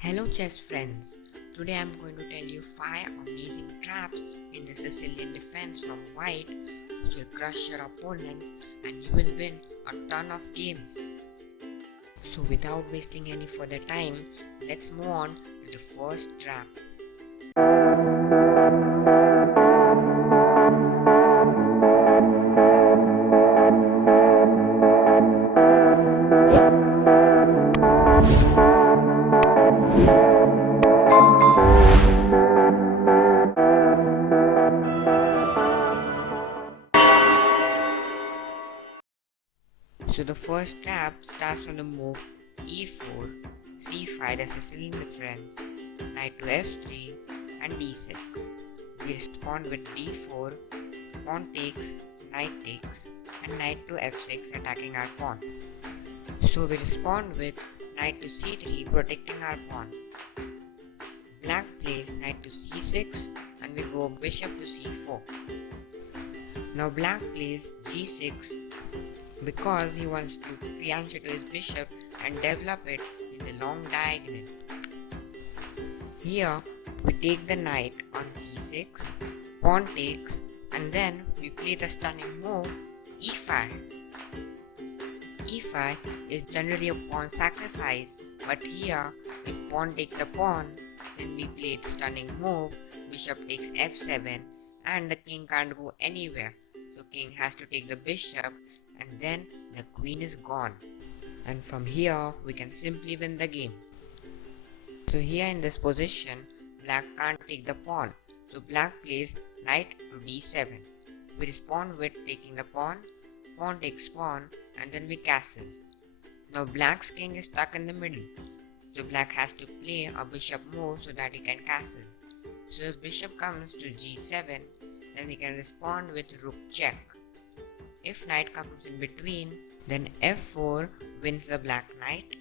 Hello chess friends, today I am going to tell you 5 amazing traps in the Sicilian defense from white which will crush your opponents and you will win a ton of games. So without wasting any further time, let's move on to the first trap. So the first trap starts from the move e4, c5 the Sicilian defense, knight to f3 and d6. We respond with d4, pawn takes, knight takes and knight to f6 attacking our pawn. So we respond with knight to c3 protecting our pawn. Black plays knight to c6 and we go bishop to c4. Now black plays g6 because he wants to fianchet to his bishop and develop it in the long diagonal. Here we take the knight on c6, pawn takes and then we play the stunning move e5. e5 is generally a pawn sacrifice, but here if pawn takes a pawn, then we play the stunning move bishop takes f7 and the king can't go anywhere, so king has to take the bishop and then the queen is gone, and from here we can simply win the game. So here in this position black can't take the pawn, so black plays knight to d7. We respond with taking the pawn, pawn takes pawn and then we castle. Now black's king is stuck in the middle, so black has to play a bishop move so that he can castle. So if bishop comes to g7, then we can respond with rook check. If knight comes in between, then f4 wins the black knight,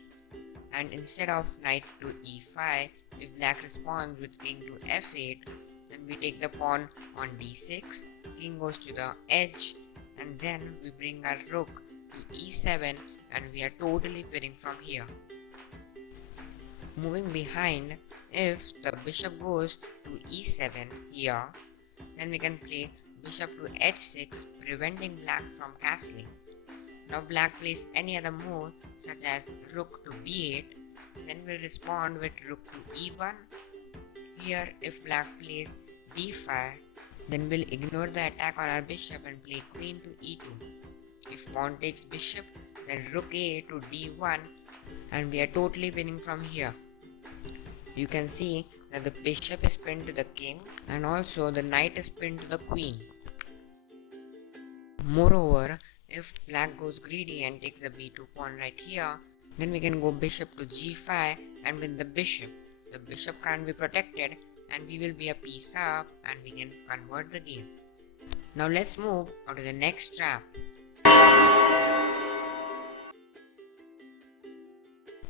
and instead of knight to e5, if black responds with king to f8, then we take the pawn on d6, king goes to the edge, and then we bring our rook to e7 and we are totally winning from here. Moving behind, if the bishop goes to e7 here, then we can play bishop to h6 preventing black from castling. Now black plays any other move such as rook to b8, then we'll respond with rook to e1. Here if black plays d5, then we'll ignore the attack on our bishop and play queen to e2. If pawn takes bishop, then rook a to d1 and we are totally winning from here. You can see that the bishop is pinned to the king and also the knight is pinned to the queen. Moreover, if black goes greedy and takes the b2 pawn right here, then we can go bishop to g5 and win the bishop. The bishop can't be protected and we will be a piece up and we can convert the game. Now let's move on to the next trap.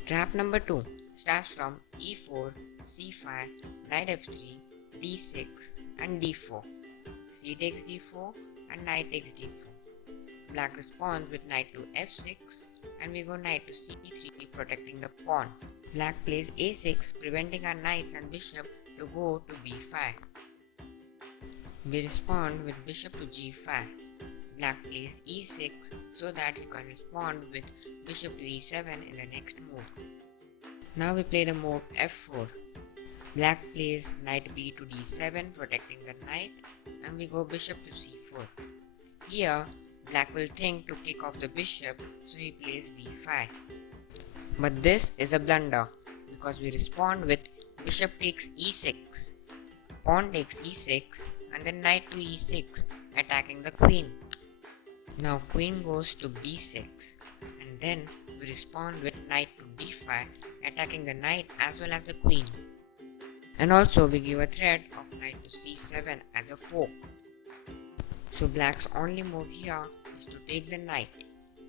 Trap number 2 starts from e4, c5, knight f3, d6 and d4. c takes d4 and knight takes d4. Black responds with knight to f6 and we go knight to c3 protecting the pawn. Black plays a6 preventing our knights and bishop to go to b5. We respond with bishop to g5. Black plays e6 so that he can respond with bishop to e7 in the next move. Now we play the move f4. Black plays knight b to d7 protecting the knight and we go bishop to c4. Here black will think to kick off the bishop, so he plays b5. But this is a blunder because we respond with bishop takes e6, pawn takes e6 and then knight to e6 attacking the queen. Now queen goes to b6 and then we respond with knight to d5 attacking the knight as well as the queen. And also we give a threat of knight to c7 as a fork. So black's only move here is to take the knight.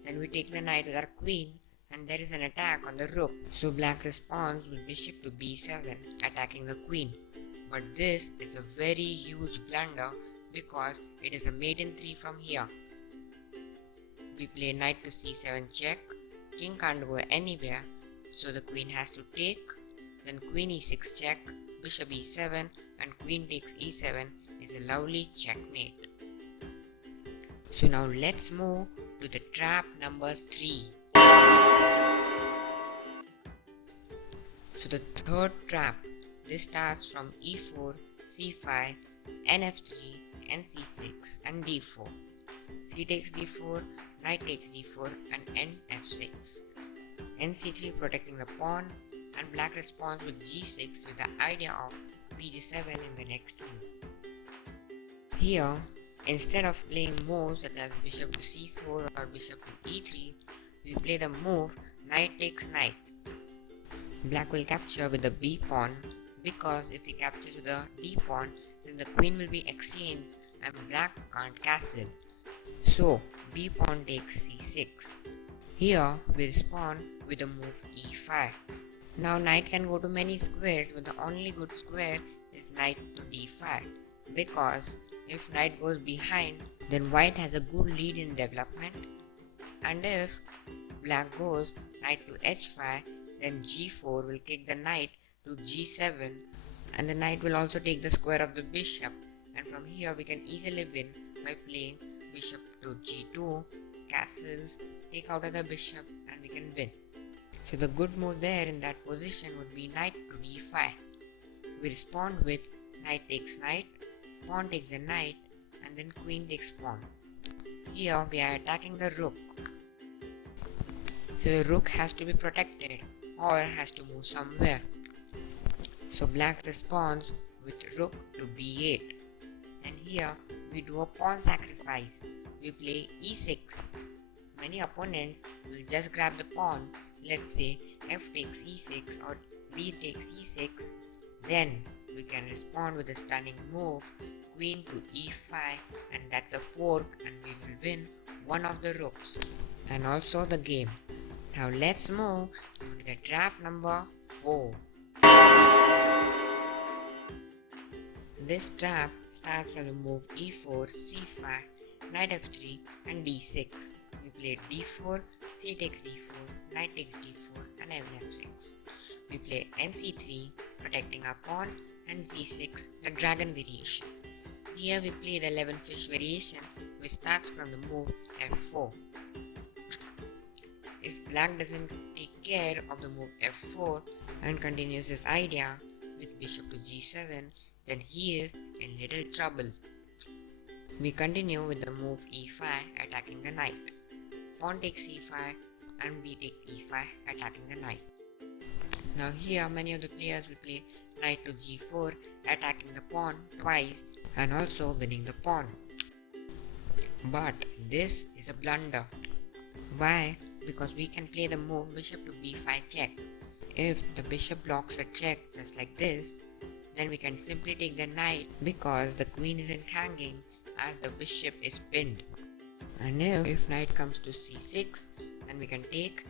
Then we take the knight with our queen and there is an attack on the rook. So black responds with bishop to b7 attacking the queen. But this is a very huge blunder because it is a maiden 3 from here. We play knight to c7 check, king can't go anywhere, so the queen has to take, then queen e6 check, bishop e7 and queen takes e7 is a lovely checkmate. So now let's move to the trap number 3. So the third trap, this starts from e4, c5, nf3, nc6 and d4. C takes d4, knight takes d4 and nf6. nc3 protecting the pawn, and black responds with g6 with the idea of bg7 in the next move. Here, instead of playing moves such as bishop to c4 or bishop to e3, we play the move knight takes knight. Black will capture with the b pawn, because if he captures with the d pawn, then the queen will be exchanged and black can't castle. So b pawn takes c6. Here we respond with the move e5. Now knight can go to many squares, but the only good square is knight to d5, because if knight goes behind, then white has a good lead in development, and if black goes knight to h5, then g4 will kick the knight to g7, and the knight will also take the square of the bishop, and from here we can easily win by playing bishop to g2, castles, take out the bishop, and we can win. So the good move there in that position would be knight to d5. We respond with knight takes knight, pawn takes a knight, and then queen takes pawn. Here we are attacking the rook. So the rook has to be protected or has to move somewhere. So black responds with rook to b8. And here we do a pawn sacrifice. We play e6. Many opponents will just grab the pawn. Let's say f takes e6 or d takes e6. Then we can respond with a stunning move, queen to e5, and that's a fork, and we will win one of the rooks and also the game. Now let's move to the trap number 4. This trap starts from the move e4, c5, knight f3 and d6. We play d4, c takes d4, knight takes d4 and f6. We play nc3, protecting our pawn, and g6, the dragon variation. Here we play the Levenfish variation, which starts from the move f4. If black doesn't take care of the move f4 and continues his idea with bishop to g7, then he is in little trouble. We continue with the move e5, attacking the knight. Pawn takes c5 and we take e5, attacking the knight. Now here many of the players will play knight to g4, attacking the pawn twice and also winning the pawn. But this is a blunder. Why? Because we can play the move bishop to b5 check. If the bishop blocks a check just like this, then we can simply take the knight because the queen isn't hanging as the bishop is pinned. And if knight comes to c6, then we can take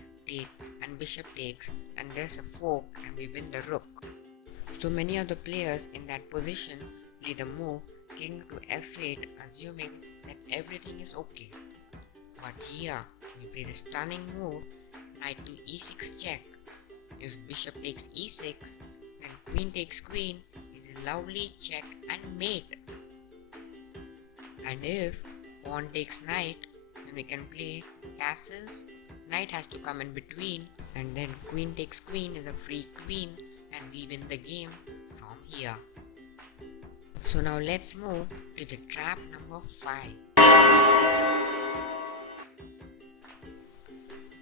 and bishop takes, and there's a fork and we win the rook. So many of the players in that position play the move king to f8, assuming that everything is okay. But here we play the stunning move knight to e6 check. If bishop takes e6, then queen takes queen is a lovely check and mate. And if pawn takes knight, then we can play castles. Knight has to come in between, and then queen takes queen is a free queen, and we win the game from here. So now let's move to the trap number 5.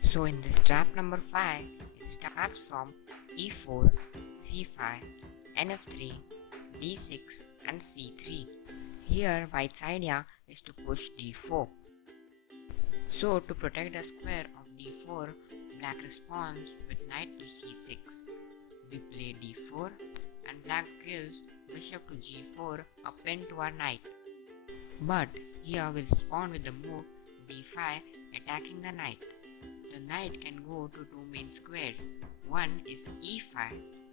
So in this trap number 5, it starts from e4, c5, nf3, d6 and c3. Here white's idea is to push d4. So to protect the square of d4, black responds with knight to c6. We play d4 and black gives bishop to g4, a pin to our knight. But here we respond with the move d5, attacking the knight. The knight can go to two main squares. One is e5,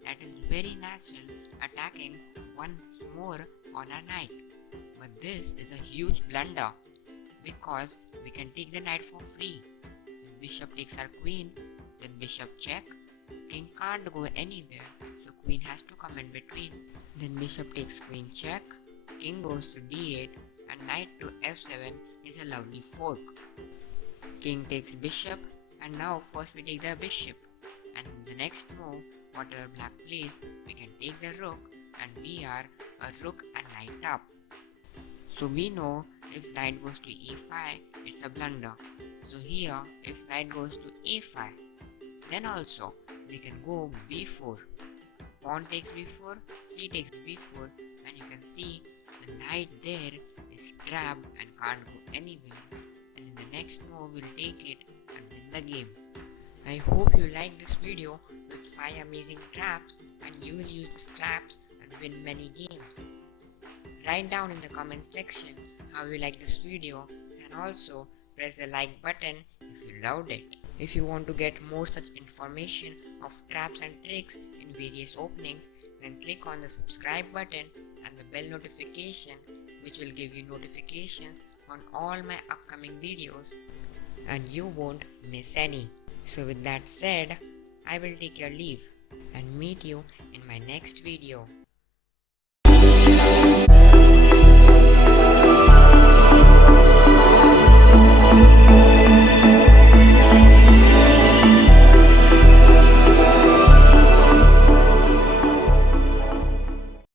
that is very natural, attacking once more on our knight. But this is a huge blunder, because we can take the knight for free. If bishop takes our queen, then bishop check. King can't go anywhere, so queen has to come in between. Then bishop takes queen check, king goes to d8 and knight to f7 is a lovely fork. King takes bishop and now first we take the bishop, and in the next move whatever black plays we can take the rook and we are a rook and knight up. So we know if knight goes to e5 it's a blunder. So here if knight goes to a5 then also we can go b4. Pawn takes b4, c takes b4, and you can see the knight there is trapped and can't go anywhere, and in the next move we'll take it and win the game. I hope you like this video with 5 amazing traps and you will use these traps and win many games. Write down in the comment section how you like this video and also press the like button if you loved it. If you want to get more such information of traps and tricks in various openings, then click on the subscribe button and the bell notification, which will give you notifications on all my upcoming videos and you won't miss any. So with that said, I will take your leave and meet you in my next video.